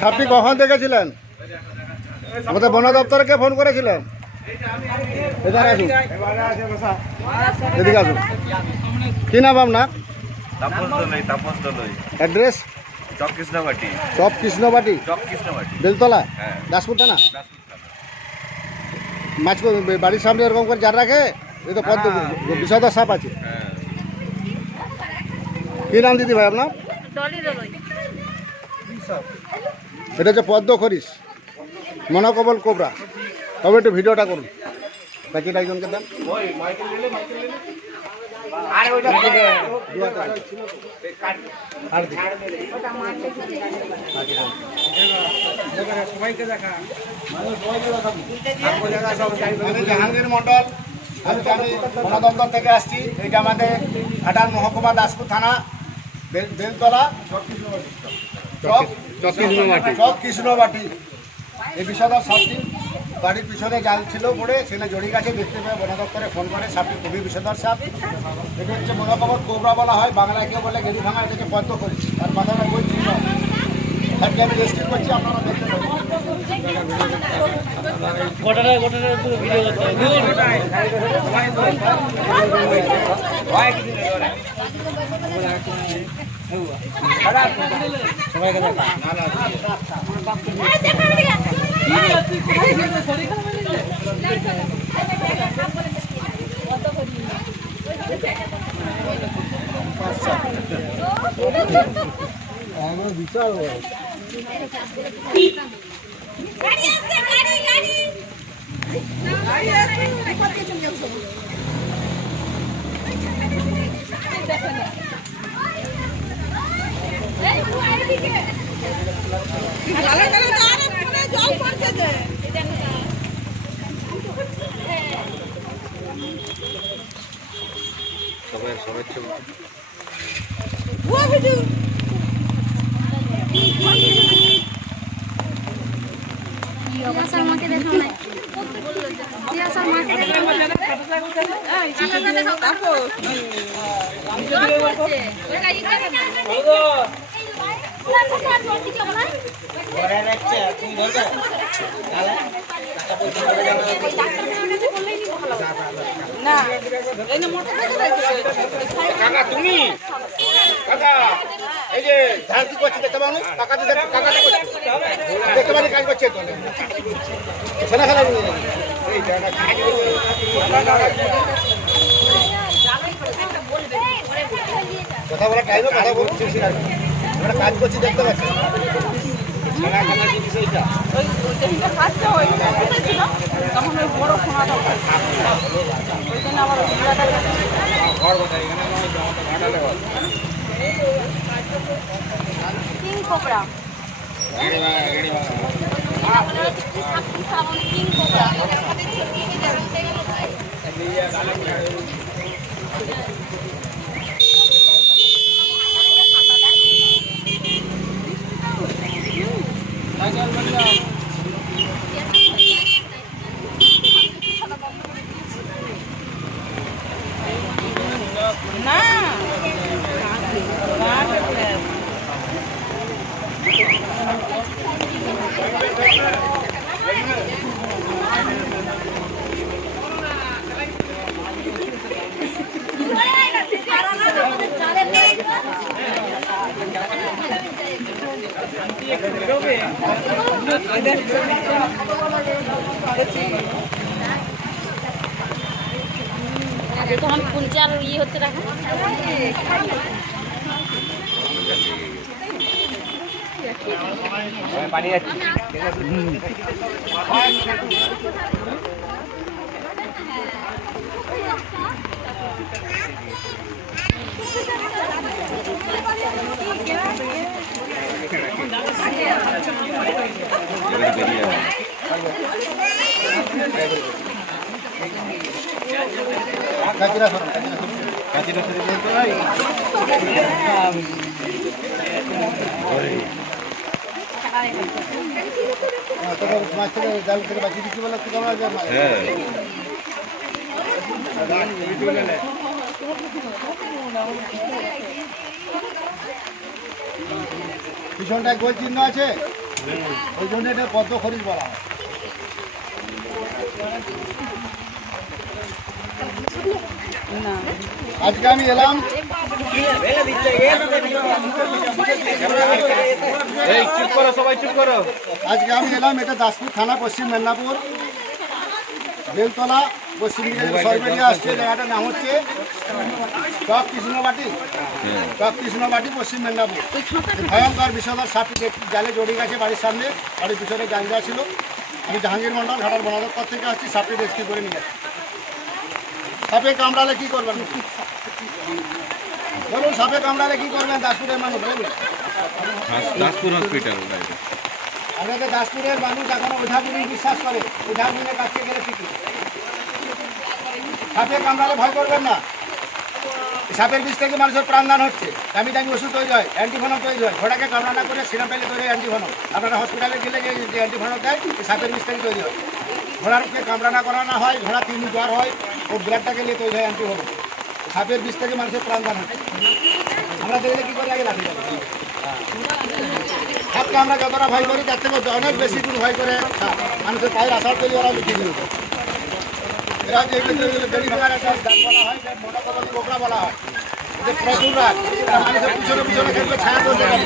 সাপটি কখন দেখেছিলেন? আমাদের বন দপ্তরকে ফোন করেছিলেন? এখানে আসুন। এদিকে আসুন। কি নাম আপনার? অ্যাড্রেস? কৃষ্ণবাটি চপ কৃষ্ণবাটি বেলতলা? হ্যাঁ। দাসপুর থানা মাছ বাড়ির সামনে এরকম করে জার রাখে? এই তো পদ্ম বিষয়দার সাপ আছে। হ্যাঁ। কি নাম দিদি ভাই আপনার? এটা হচ্ছে পদ্ম খরিস মনোকবল কোবরা। তবে একটু ভিডিওটা করুন। বাকিটা একজনকে দেন। জাহাঙ্গীর মন্ডল আমি বন দপ্তর থেকে আসছি। এইটা আমাদের ঘাটাল মহকুমা দাসপুর থানা। বেলতলা চক কৃষ্ণবাটি। এই বিষয়টা সাপটি বাড়ির পিছনে জাল ছিল পড়ে সেখানে জড়িয়ে গেছে দেখতে পেয়ে বন দপ্তরে ফোন করে সাপটি খুবই বিষধর সাপ। এটা হচ্ছে মনোকবর কোবরা বলা হয় বাংলায় কেউ বলে গেরু ভাঙা এটাকে পদ্ম করি তার মাথাটা বই চিহ্ন সাপটি আমি রেস্কিউ করছি আপনারা দেখতে পাবেন বড় গাড়ি আসছে গাড়ি গাড়ি গাড়ি আসছে কোথায় চলে যাচ্ছ এই পুরো এদিকে গালা গালা দাঁড়া পুরো জল পড়ছে যে সবাই সবাই ছবি মাকে দেখাও না মাকে দেখো কাকা, তুমি? কাকা, এই যে ধান কি করছে দেখতে পাবো কাকা কাকা। দেখতে পাবি কাজ করছে তো? ছেলে খেলা এই কথা বলার টাইমে কথা বলছি কাজ করছি দেখতে পাচ্ছি। খেলা খেলার যে বিষয়টা ওই ওইটা কাজটা ওই ছিল তখন ওই বড় ফোনাটা ওই জন্য আবার ওই বিড়ালটা ঘর কোথায় এখানে নয় জামাটা ঘাটালে ঘর কিং কোবরা গাড়ি ভাঙা গাড়ি ভাঙা কিং কোবরা না আগে তখন কুলচার ইয়ে হচ্ছে রাখা পানি যাচ্ছে বেরিয়ে যাবে কাকিরা সরো, কাকিরা সরো। কাঁচিটা সেরে বলতো ভাই হ্যাঁ, তোকে মাছ থেকে জাল থেকে বাঁচিয়ে দিচ্ছি বলে তুই কেমন আছে? হ্যাঁ পিছনটায় গোল চিহ্ন আছে। ওই জন্য এটা পদ্ম খরিজ বলা হয়। আজকে আমি এলাম। এই করো, সবাই চুপ করো। আজকে আমি এলাম এটা দাসপুর থানা, পশ্চিম মেদিনীপুর। বেলতলা পশ্চিম মেদিনীপুর সরবেরিয়া আসছে জায়গাটার নাম হচ্ছে টপ কৃষ্ণবাটি। টপ কৃষ্ণবাটি পশ্চিম মেদিনীপুর। ভয়ঙ্কর বিষধর সাপটি জালে জড়িয়ে গেছে বাড়ির সামনে। বাড়ির পিছনে দেওয়া ছিল। আমি জাহাঙ্গীর মন্ডল ঘাটার বনদপ্তর থেকে আসছি সাপটি রেস্কিউ করে নিয়ে যাচ্ছি সাপে কামড়ালে কি করবেন? বলুন সাপে কামড়ালে কি করবেন? দাসপুরের মানুষ বলুন। দাসপুর হসপিটাল আমাদের দাসপুরের মানুষ এখনও ওঝাগুলি বিশ্বাস করে। ওঝাগুলির কাছে গেলে ঠিকই সাপে কামড়ালে ভয় করবেন না। সাপের বিষ থেকে মানুষের প্রাণদান হচ্ছে। দামি দামি ওষুধ তৈরি হয় অ্যান্টিভনম তৈরি হয়। ঘোড়াকে কামড়া না করে সিরাম পেলে তৈরি হয় অ্যান্টিভনম আপনারা হসপিটালে গেলে যে অ্যান্টিভনম দেয় সাপের বিষ থেকে তৈরি হয়। ঘোড়াকে কামড়া না করানো হয়, ঘোড়া তিন জ্বর হয়, ও ব্লাডটাকে নিয়ে তৈরি হয় অ্যান্টিভনম সাপের বিষ থেকে মানুষের প্রাণদান হচ্ছে। আমরা দেখলে কী করে আগে লাঠি সাপকে আমরা যতটা ভয় করি তার থেকে অনেক বেশি গুণ ভয় করে সাপ। মানুষের পায়ের আসার তৈরি ওরা লুকিয়ে দিল এরা যে বলা হয় হয় প্রচুর মানুষের পিছনে পিছনে ছায়া করতে করে।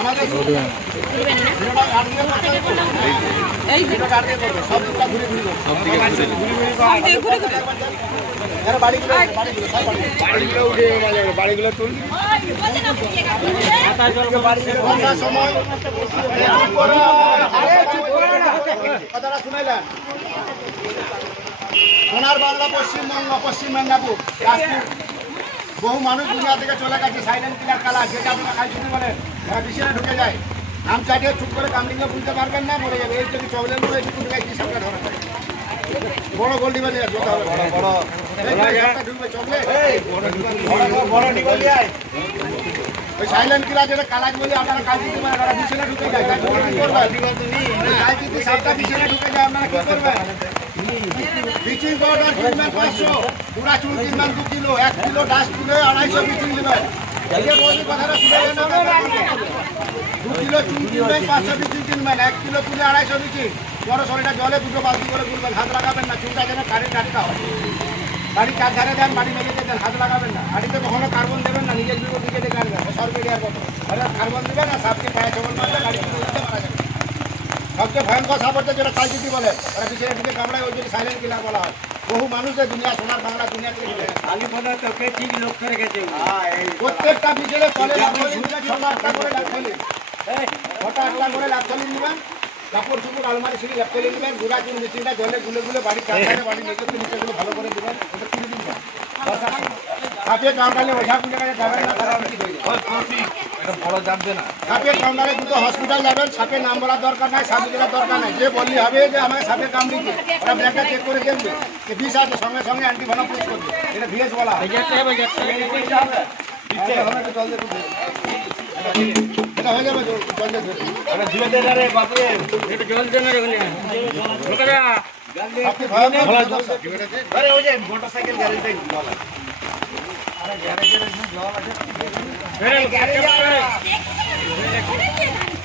আমাদের সব দিকটা ঘুরে ঘুরে ঘুরে ঘুরে ঘুরে বাড়িগুলো তুল কথাটা শুনাইলেন? সোনার বাংলা পশ্চিমবঙ্গ পশ্চিম মেদিনীপুর। বহু মানুষ দুনিয়া থেকে চলে গেছে সাইলেন্ট কিলার কালা যেটা আপনারা খাই বলেন ঢুকে যায়। নাম চাটিয়ে চুপ করে কামলিঙ্গে বুঝতে পারবেন না মরে যাবে। এই যদি প্রবলেম হয় একটু ঢুকে কি সামনে ধরা যায় বড় বাজে যেতে হবে বড় বড় বড়। নিগলি আয়। ওই সাইলেন্ট কিলার যেটা কালাজ বলে আপনারা কাজ দিতে পারেন আপনারা বিছানে ঢুকে যায় বলে কি করবেন? কাজ যদি সাতটা বিছানে ঢুকে যায় আপনারা কি করবেন? বিচিং পাউডার কিনবেন পাঁচশো। পুরা চুল কিনবেন দু কিলো এক কিলো ডাস্ট কিলো আড়াইশো বিচিং নেবেন এই যে বলি কথাটা শুনে দু কিলো চুল কিনবেন পাঁচশো বিচিং কিনবেন এক কিলো কিনে আড়াইশো বিচিং বড় শরীরটা জলে দুটো বালতি করে তুলবেন হাত লাগাবেন না চুলটা যেন কারেন্ট আটকা হয়। বাড়ি চার ধারে দেন বাড়ি মেরে দেন হাত লাগাবেন না। বাড়িতে কখনো কার্বন দেবেন না নিজের বিপদ নিজে দেখে আনবেন সরকারি আর মতো। কার্বন দেবেন না সাপকে পায়ে চবল মারলে গাড়ি মারা যাবে। সবচেয়ে ভয়ঙ্কর সাপ হচ্ছে যেটা কালচিতি বলে ওরা পিছনে দিকে কামড়ায় ওই জন্য সাইলেন্ট কিলার বলা হয়। বহু মানুষের দুনিয়া সোনার বাংলা দুনিয়া থেকে চলে গেছে। প্রত্যেকটা বিকেলে কলে লাফলি নিবেন ছটা আটটা করে লাফলি ছটা আটটা করে লাফলি নিবেন। কাপড় চুপড় আলমারি সিঁড়ি লাফলি নিবেন গুড়া চুন মেশিনটা জলে গুলে গুলে বাড়ি চারখানে বাড়ি মেঝে নিচেগুলো ভালো করে দিবেন ওটা তুলে দিবেন সাপে কামড়ালে ওঝা পুজো কাছে যাবেন না তারা কি যাবে এটা বড় যাবে না। সাপের কামড়ালে দুটো হসপিটাল যাবেন সাপের নাম বলার দরকার নাই সাপ দেওয়ার দরকার নাই যে বললি হবে যে আমাকে সাপে কামড়িয়েছে ওরা ব্যাগটা চেক করে দেখবে যে বিষ আছে সঙ্গে সঙ্গে অ্যান্টিভেনম পুশ করবে। এটা ভিএস বলা হবে। জল দিয়ে। দিয়ে দিয়ে-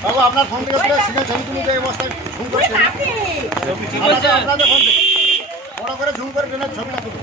বাবু আপনার ফোন থেকে পুরো সিগন্যাল ছবি তুলে এই অবস্থায়। ঝুম করছে। আপনাদের আপনাদের ফোন থেকে। বড় করে ঝুম করে ট্রেনের ছবিটা তুলুন।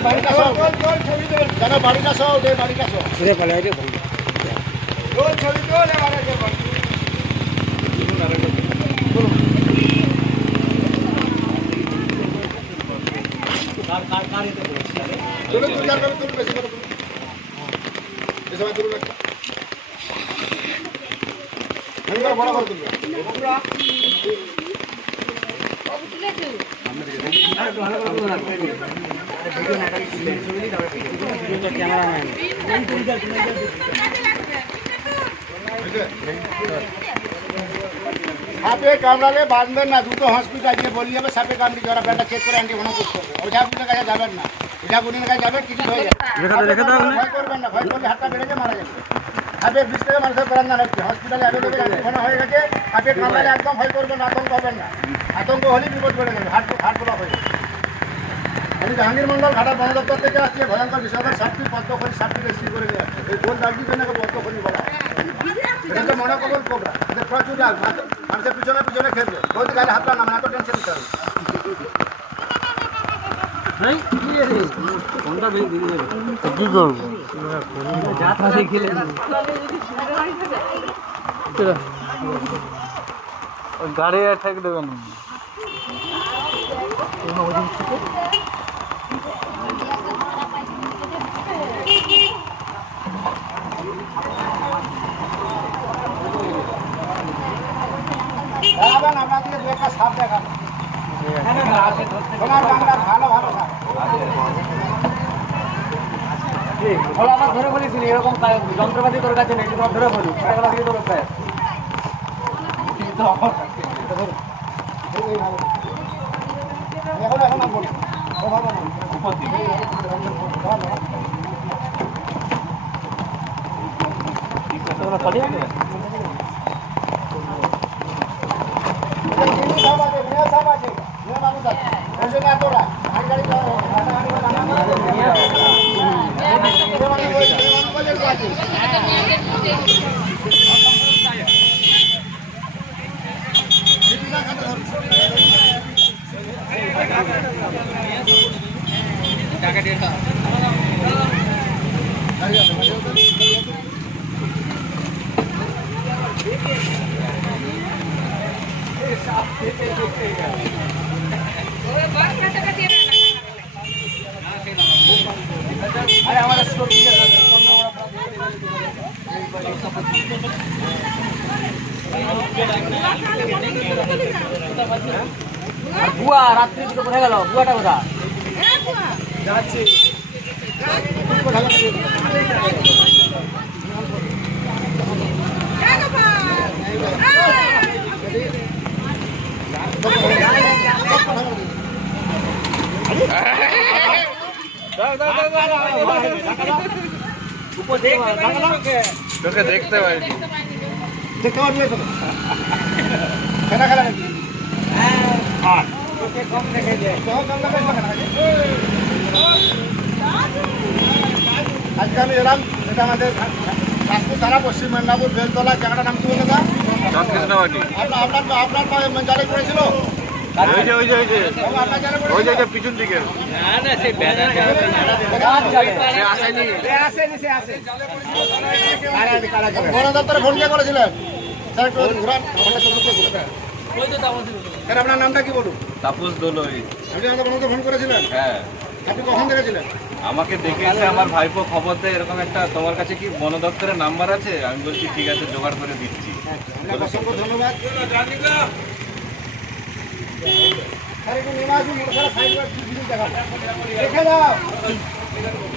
বাড়ি। তুলুন, করে তুলুন, বেশি করে তুলুন। বেশি করে তুলুন একটা। বড় করে তুলবে সাপে কামড়ালে বাঁধবেন না দুটো হসপিটাল গিয়ে বলি যাবে সাপে কামড়ি ওরা ব্যাটা চেক করে অ্যান্টিভেনম করতে হবে। ওঝা গুলির কাছে যাবেন না। ওঝা গুলির কাছে যাবেন কিছু হয়ে যাবে। ভয় করবেন না ভয় করলে হাতটা বেড়ে মারা যাবে। সাপে বিষ থেকে মানুষের প্রাণ জানাচ্ছে হসপিটালে আগে থেকে অ্যান্টিভেনম হয়ে গেছে সাপে কামড়ালে একদম ভয় করবেন না আতঙ্ক হবেন না। আতঙ্ক হলেই বিপদ বেড়ে যাবে হাট হাট ব্লক হয়ে আমি জাহাঙ্গীর মন্ডল ঘাটা বন দপ্তর থেকে আসছি ভয়ঙ্কর বিষয়কার সাপটি পদ্ম করে সাপটি রেস্কিউ করে নিয়ে আসছে। এই গোল দাগি জন্য পদ্ম করে বলা এটা মনে করুন কোবরা। প্রচুর মানুষের পিছনে পিছনে খেলবে। বলতে গালে হাতটা নামে এত টেনশন হবে গাড়ি ঠেক দেবেন দেখাবেন আপনাদেরকে দু একটা সাপ দেখাবো ভালো ভালো সাপ ওরা আমার ধরে বলেছিলি এরকম যন্ত্রপাতি তোর কাছে নেই তোমার ধরে বলি ওভাবে মানুষ বলে একটু আছে। চিঠিটা খাতে ধরো। দাঁড়িয়ে আছে, দাঁড়িয়ে আছে। আরে আমার স্টোর দিয়ে দাও। আর বুয়া রাত্রি দুটো কোথায় গেল? বুয়াটা কোথা তোকে দেখতে পাইনি। দেখতে পারবি খেলা খেলা নাকি? যায় আজকে আমি এলাম এটা আমাদের রাজপুর থানা পশ্চিম মেদিনীপুর বেলতলা জায়গাটার নাম কি বলে দা আপনার আপনার জালে পিছন দিকে। বন দপ্তরে ফোন কে করেছিলেন স্যার ঘুরান স্যার আপনার নামটা কি বলুন? তাপস দোলই। আপনি আমাদের বন ফোন করেছিলেন? হ্যাঁ। আপনি কখন দেখেছিলেন? আমাকে দেখে এসে আমার ভাইপো খবর দেয় এরকম একটা তোমার কাছে কি বন দপ্তরের নাম্বার আছে? আমি বলছি ঠিক আছে জোগাড় করে দিচ্ছি। আপনাকে অসংখ্য ধন্যবাদ।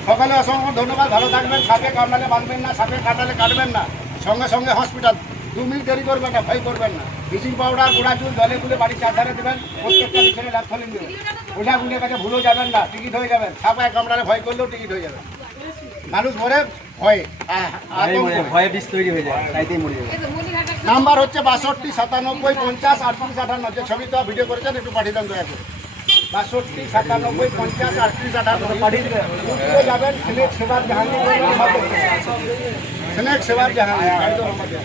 সকালে অসংখ্য ধন্যবাদ ভালো থাকবেন সাপে কামড়ালে বাঁধবেন না সাপে কাটালে কাটবেন না। সঙ্গে সঙ্গে হসপিটাল দু মিনিট দেরি করবেন না ভয় করবেন না। ব্লিচিং পাউডার গোড়া চুল জলে গুলে বাড়ির চারধারে দেবেন প্রত্যেকটা পিছনে ল্যাপ ফলিং দেবেন ওঝা গুলির কাছে ভুলেও যাবেন না টিকিট হয়ে যাবেন। সাপায় কামড়ালে ভয় করলেও টিকিট হয়ে যাবে। মানুষ মরে ভয়ে ভয়ে বিষ তৈরি হয়ে যায় তাইতেই মরে যাবে। নাম্বার হচ্ছে বাষট্টি সাতানব্বই পঞ্চাশ আটত্রিশ আঠান্ন। যে ছবি তো ভিডিও করেছেন একটু পাঠিয়ে দেন দয়া করে। বাষট্টি সাতানব্বই পঞ্চাশ আটত্রিশ আঠান্ন। পাঠিয়ে দেবেন। যাবেন সিলেট সেবার জাহাঙ্গীর সিলেট সেবার জাহাঙ্গীর গাড়ি তো নম্বর দেওয়া।